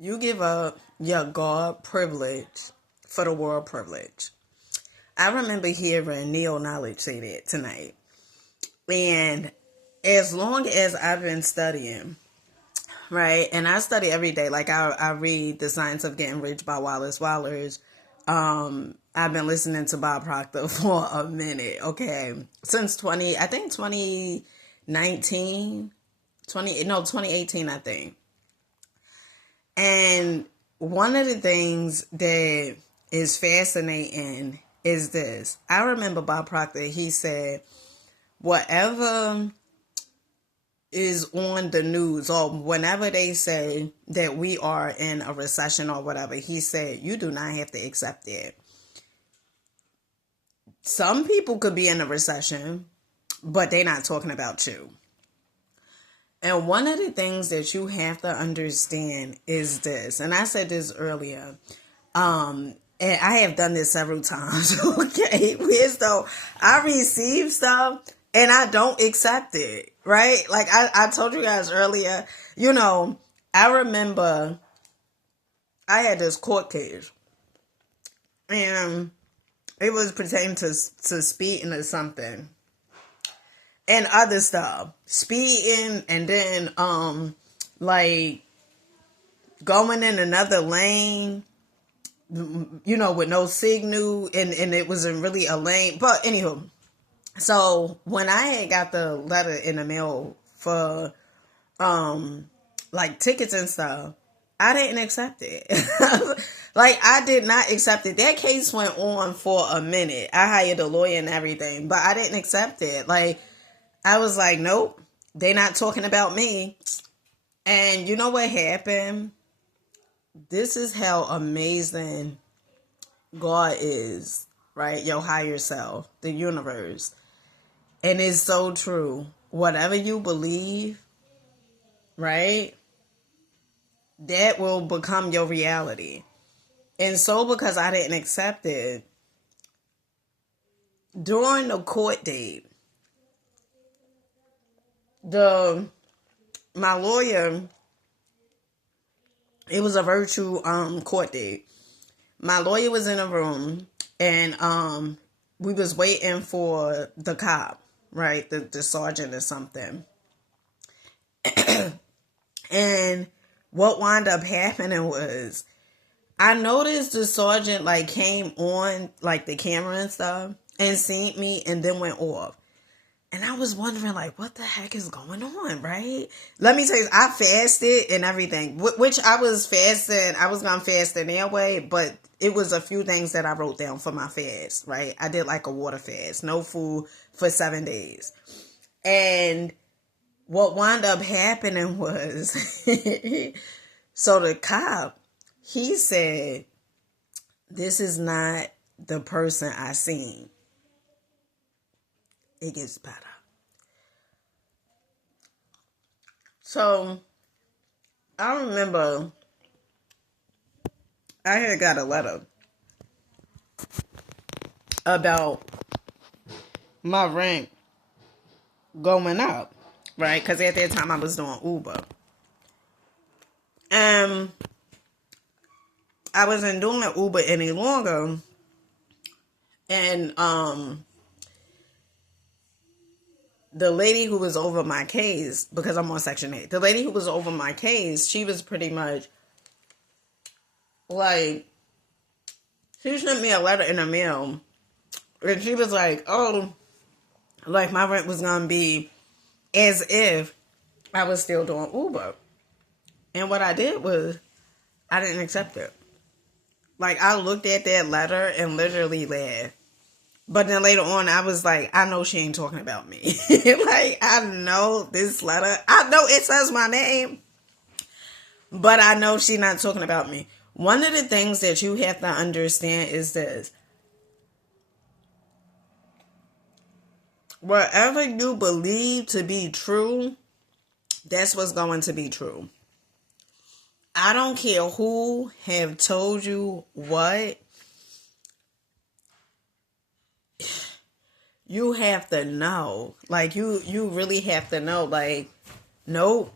You give up your God privilege for the world privilege. I remember hearing Neil Knowledge say that tonight. And as long as I've been studying, right, and I study every day, like I read The Science of Getting Rich by Wallace Wattles. I've been listening to Bob Proctor for a minute, okay, since 2019, 2018, I think. And one of the things that is fascinating is this. I remember Bob Proctor, he said, whatever is on the news or whenever they say that we are in a recession or whatever, he said, you do not have to accept it. Some people could be in a recession, but they're not talking about you. And one of the things that you have to understand is this, and I said this earlier, and I have done this several times, okay? Whereas though I receive stuff and I don't accept it, right? Like I told you guys earlier, I remember I had this court case and it was pertaining to speeding or something and other stuff. Speeding and then, like going in another lane, with no signal, and it wasn't really a lane. But anywho, so when I had got the letter in the mail for like tickets and stuff, I didn't accept it. Like I did not accept it. That case went on for a minute. I hired a lawyer and everything, but I didn't accept it. Like I was like, nope, they not talking about me. And you know what happened? This is how amazing God is, right? Your higher self, the universe. And it's so true. Whatever you believe, right? That will become your reality. And so because I didn't accept it, during the court date, my lawyer, it was a virtual court date. My lawyer was in a room and we was waiting for the cop, right? The sergeant or something. And what wound up happening was I noticed the sergeant like came on like the camera and stuff and seen me and then went off. And I was wondering, like, what the heck is going on, right? Let me tell you, I fasted and everything, which I was fasting. I was going to fast in their way, but it was a few things that I wrote down for my fast, right? I did like a water fast, no food for 7 days. And what wound up happening was, so the cop, he said, this is not the person I seen. It gets better. So I remember I had got a letter about my rent going up, right? Because at that time I was doing Uber. And I wasn't doing Uber any longer. And the lady who was over my case, because I'm on Section 8, the lady who was over my case, she was pretty much like, she sent me a letter in the mail. And she was like, oh, like my rent was going to be as if I was still doing Uber. And what I did was, I didn't accept it. Like, I looked at that letter and literally laughed. But then later on, I was like, I know she ain't talking about me. Like, I know this letter. I know it says my name. But I know she's not talking about me. One of the things that you have to understand is this. Whatever you believe to be true, that's what's going to be true. I don't care who have told you what. You have to know. Like, you really have to know. Like, nope,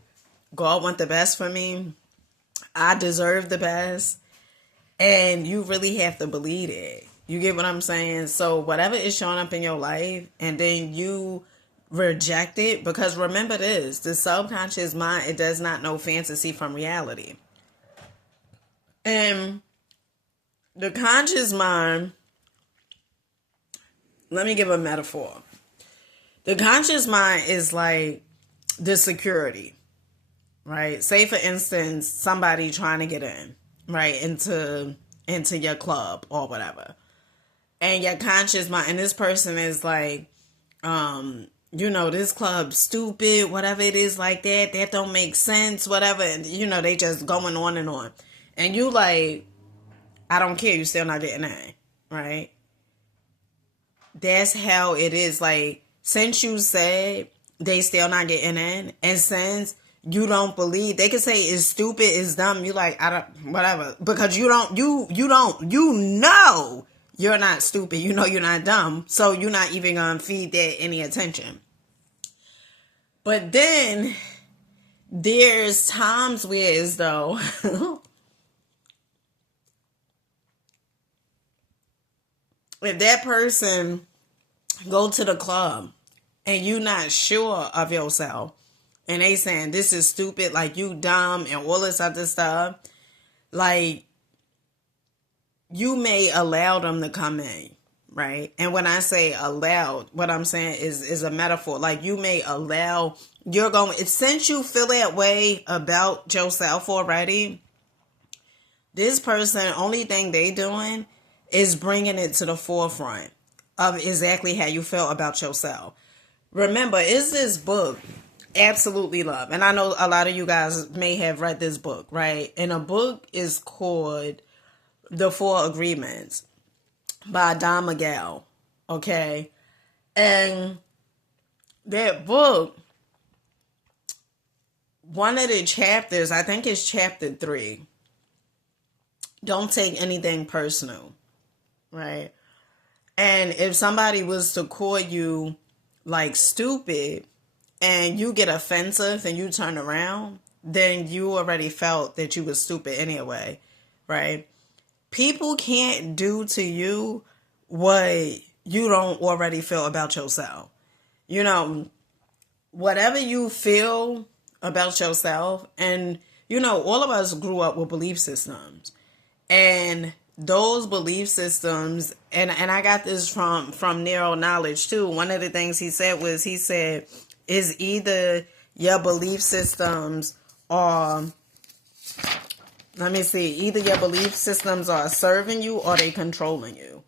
God want the best for me. I deserve the best. And you really have to believe it. You get what I'm saying? So whatever is showing up in your life and then you reject it, because remember this, the subconscious mind, it does not know fantasy from reality. And the conscious mind, let me give a metaphor. The conscious mind is like the security, right? Say for instance, somebody trying to get in, right, into your club or whatever. And your conscious mind, and this person is like, this club stupid, whatever it is like that don't make sense, whatever. And, they just going on and on. And you like, I don't care, you still not getting in, right? That's how it is. Like, since you said they still not getting in, and since you don't believe, they can say it's stupid, it's dumb, you like, I don't, whatever. Because you know you're not stupid, you're not dumb, so you're not even gonna feed that any attention. But then there's times where it's though if that person go to the club and you not sure of yourself and they saying this is stupid, like you dumb and all this other stuff, like you may allow them to come in, right? And when I say allowed, what I'm saying is a metaphor. Like you may allow, since you feel that way about yourself already, this person, only thing they doing is bringing it to the forefront of exactly how you feel about yourself. Remember, is this book, Absolutely Love? And I know a lot of you guys may have read this book, right? And a book is called The Four Agreements by Don Miguel, okay? And that book, one of the chapters, I think it's chapter 3, don't take anything personal, right? And if somebody was to call you like stupid and you get offensive and you turn around, then you already felt that you was stupid anyway, right? People can't do to you what you don't already feel about yourself. Whatever you feel about yourself, and all of us grew up with belief systems. And those belief systems, and I got this from Neuro Knowledge too. One of the things he said is either your belief systems are, either your belief systems are serving you or they controlling you,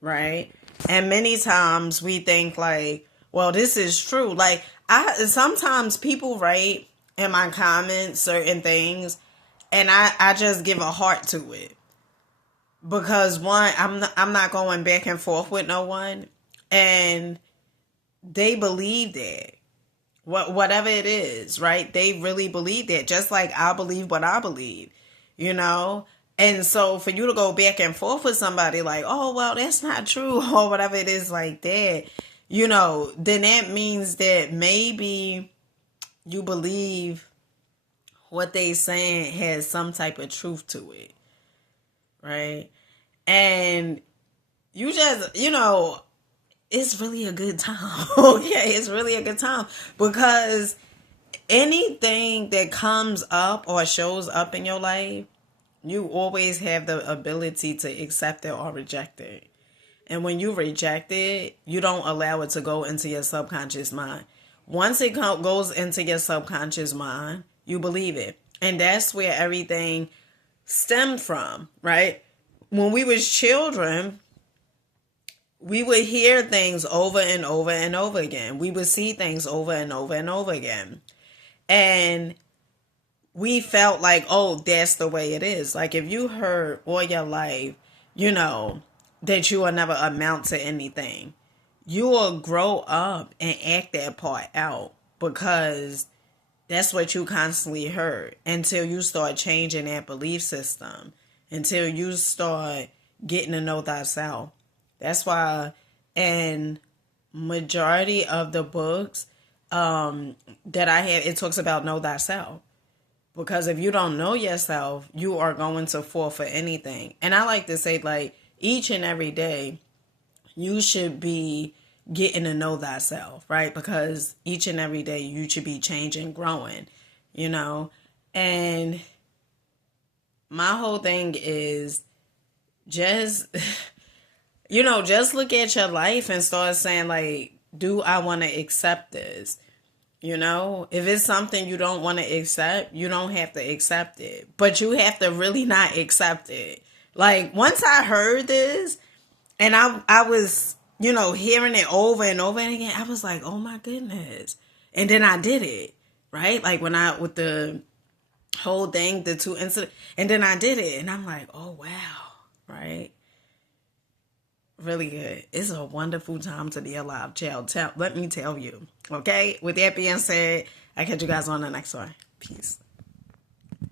right? And many times we think like, well, this is true. Like sometimes people write in my comments certain things and I just give a heart to it. Because one, I'm not going back and forth with no one, and they believe that whatever it is, right? They really believe that, just like I believe what I believe, And so for you to go back and forth with somebody like, oh well, that's not true, or whatever it is like that, then that means that maybe you believe what they saying has some type of truth to it. Right? And you just, it's really a good time. Okay, it's really a good time because anything that comes up or shows up in your life, you always have the ability to accept it or reject it. And when you reject it, you don't allow it to go into your subconscious mind. Once it goes into your subconscious mind, you believe it. And that's where everything stemmed from, right? When we was children, we would hear things over and over and over again. We would see things over and over and over again. And we felt like, oh, that's the way it is. Like if you heard all your life, that you will never amount to anything, you will grow up and act that part out because that's what you constantly heard until you start changing that belief system, until you start getting to know thyself. That's why in majority of the books that I have, it talks about know thyself. Because if you don't know yourself, you are going to fall for anything. And I like to say, like, each and every day, you should be getting to know thyself, right? Because each and every day, you should be changing, growing, you know? And my whole thing is just, just look at your life and start saying, like, do I want to accept this? If it's something you don't want to accept, you don't have to accept it. But you have to really not accept it. Like, once I heard this and I was, hearing it over and over and again, I was like, oh my goodness. And then I did it, right? Like with the whole thing, the two incidents, and then I did it and I'm like, oh wow, right? Really good. It's a wonderful time to be alive, child. Let me tell you. Okay? With that being said, I catch you guys on the next one. Peace.